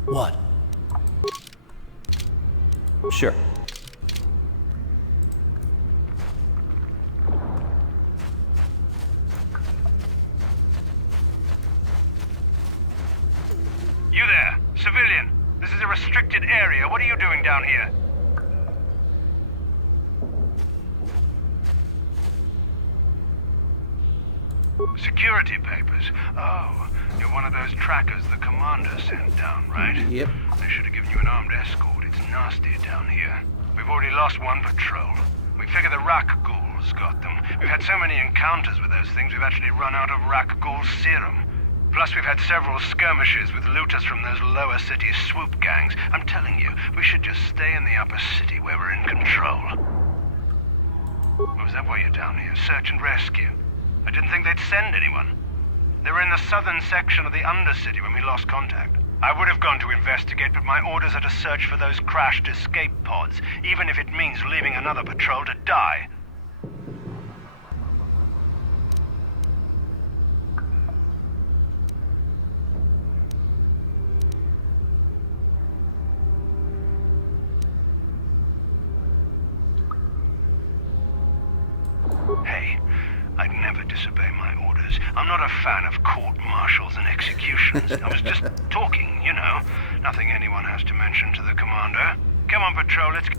What? Sure. You there, civilian. This is a restricted area. What are you doing down here? Security papers. Oh, you're one of those trackers the commander sent down, right? Yep. They should have given you an armed escort. It's nasty down here. We've already lost one patrol. We figure the Rak ghouls got them. We've had so many encounters with those things, we've actually run out of Rak ghoul serum. Plus, we've had several skirmishes with looters from those lower city swoop gangs. I'm telling you, we should just stay in the upper city where we're in control. Or is that why you're down here? Search and rescue? I didn't think they'd send anyone. They were in the southern section of the Undercity when we lost contact. I would have gone to investigate, but my orders are to search for those crashed escape pods, even if it means leaving another patrol to die. Hey, I'd never disobey my orders. I'm not a fan of court-martials and executions. I was just talking, you know. Nothing anyone has to mention to the commander. Come on, patrol, let's...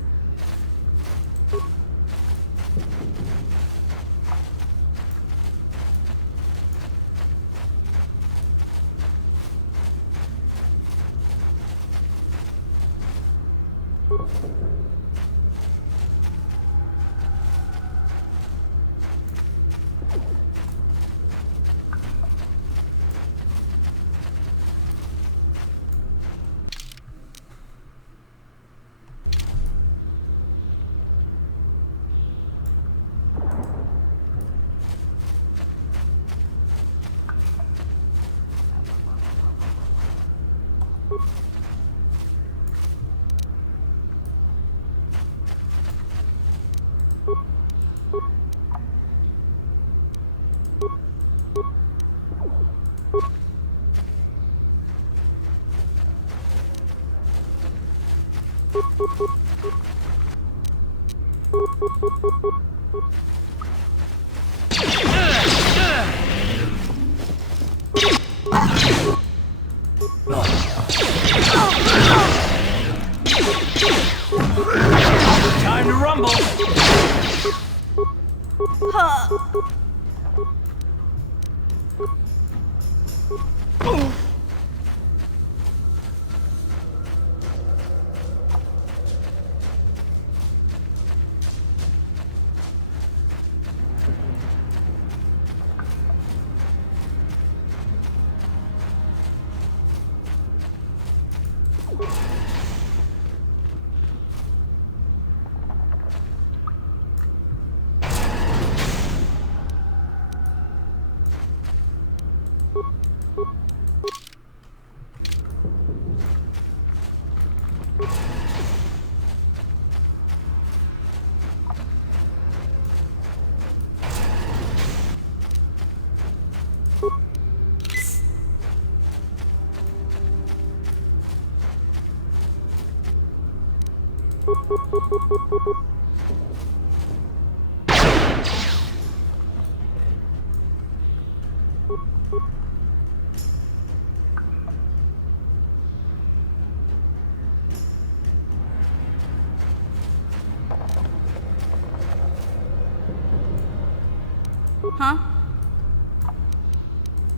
Huh?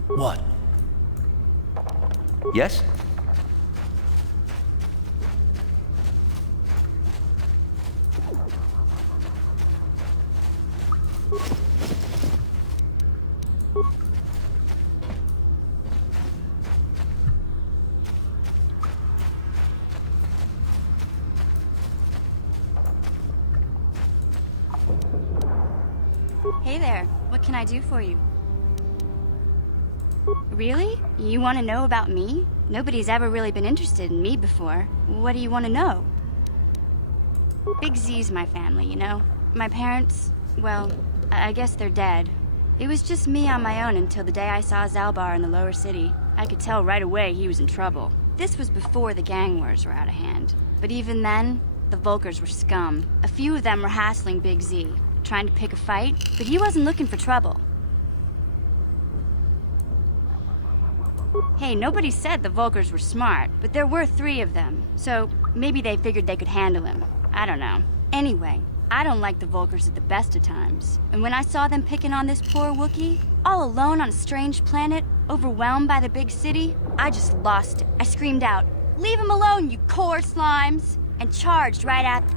What? Yes? Hey there, what can I do for you? Really? You want to know about me? Nobody's ever really been interested in me before. What do you want to know? Big Z's my family, you know? My parents, well, I guess they're dead. It was just me on my own until the day I saw Zalbar in the lower city. I could tell right away he was in trouble. This was before the gang wars were out of hand. But even then, the Vulkars were scum. A few of them were hassling Big Z, trying to pick a fight, but he wasn't looking for trouble. Hey, nobody said the Vulkars were smart, but there were 3 of them, so maybe they figured they could handle him. I don't know. Anyway, I don't like the Vulkars at the best of times, and when I saw them picking on this poor Wookiee, all alone on a strange planet, overwhelmed by the big city, I just lost it. I screamed out, "Leave him alone, you core slimes!" and charged right at them.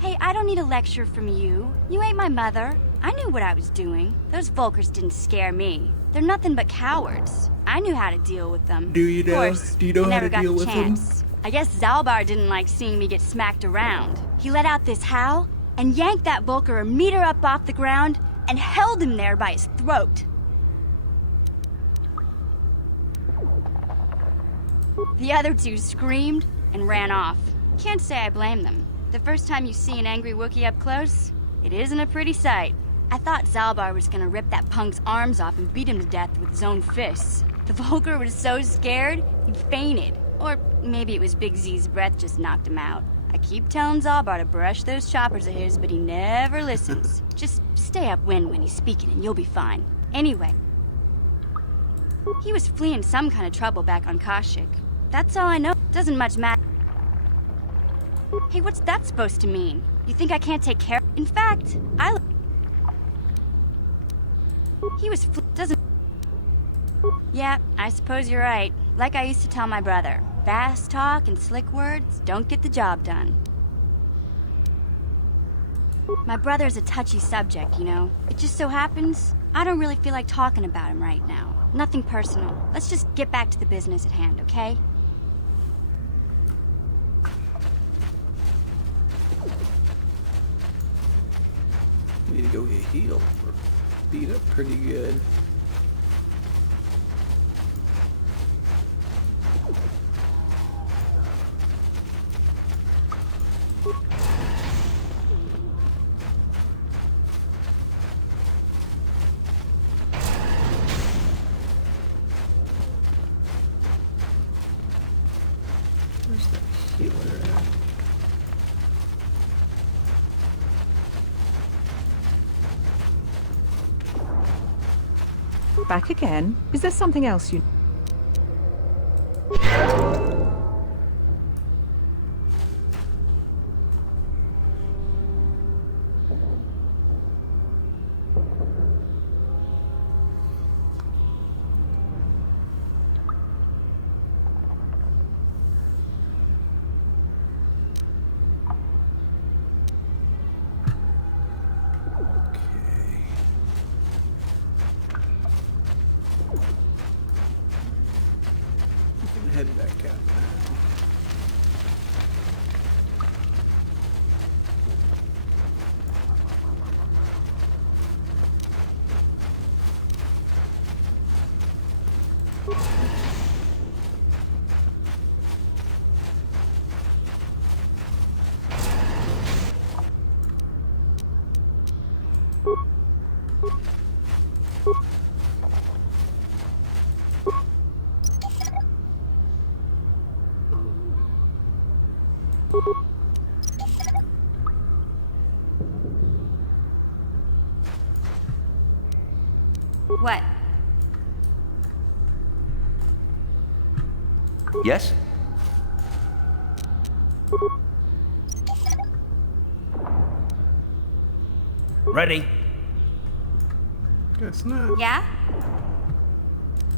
Hey, I don't need a lecture from you. You ain't my mother. I knew what I was doing. Those Vulkars didn't scare me. They're nothing but cowards. I knew how to deal with them. Do you know? Of course, Do you know I how never to got deal the with chance. them? I guess Zalbar didn't like seeing me get smacked around. He let out this howl and yanked that Vulkar a meter up off the ground and held him there by his throat. The other 2 screamed and ran off. Can't say I blame them. The first time you see an angry Wookiee up close, it isn't a pretty sight. I thought Zalbar was gonna rip that punk's arms off and beat him to death with his own fists. The Vulkar was so scared, he fainted. Or maybe it was Big Z's breath just knocked him out. I keep telling Zalbar to brush those choppers of his, but he never listens. Just stay upwind when he's speaking and you'll be fine. Anyway, he was fleeing some kind of trouble back on Kashyyyk. That's all I know. Doesn't much matter. Hey, what's that supposed to mean? You think I can't take care? In fact, he was doesn't. Yeah, I suppose you're right. Like I used to tell my brother, fast talk and slick words don't get the job done. My brother's a touchy subject, you know. It just so happens I don't really feel like talking about him right now. Nothing personal. Let's just get back to the business at hand, okay? Need to go get healed or beat up pretty good. Where's the healer at? Back again? Is there something else you... Head back out now. What? Yes? Ready? Guess not. Yeah?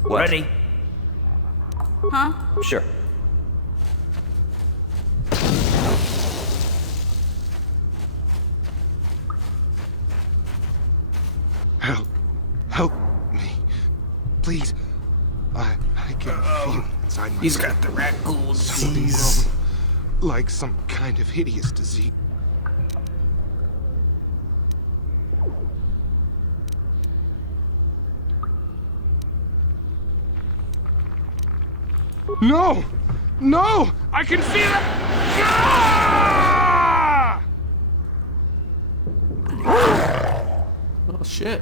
What? Ready? Huh? Sure. Help me. Please. I can feel inside my He's stomach got the rat ghoul something disease. wrong. Like some kind of hideous disease. No! No! I can feel it! Ah! Oh shit.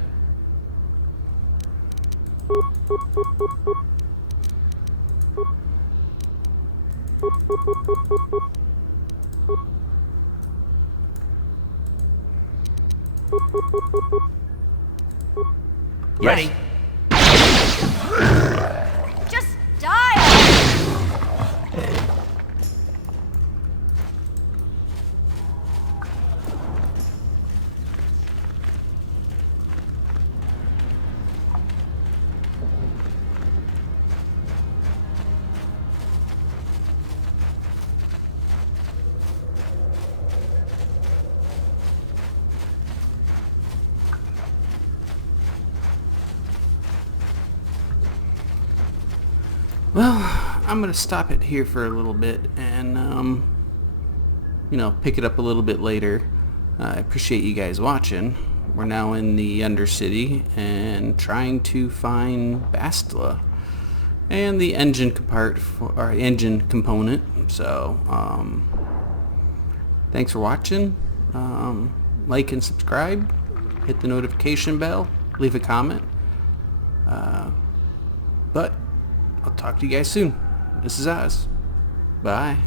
Ready? Just die! Well, I'm gonna stop it here for a little bit and pick it up a little bit later. I appreciate you guys watching. We're now in the Undercity and trying to find Bastila and the engine component. So thanks for watching. Like and subscribe, hit the notification bell, leave a comment, but I'll talk to you guys soon. This is Oz. Bye.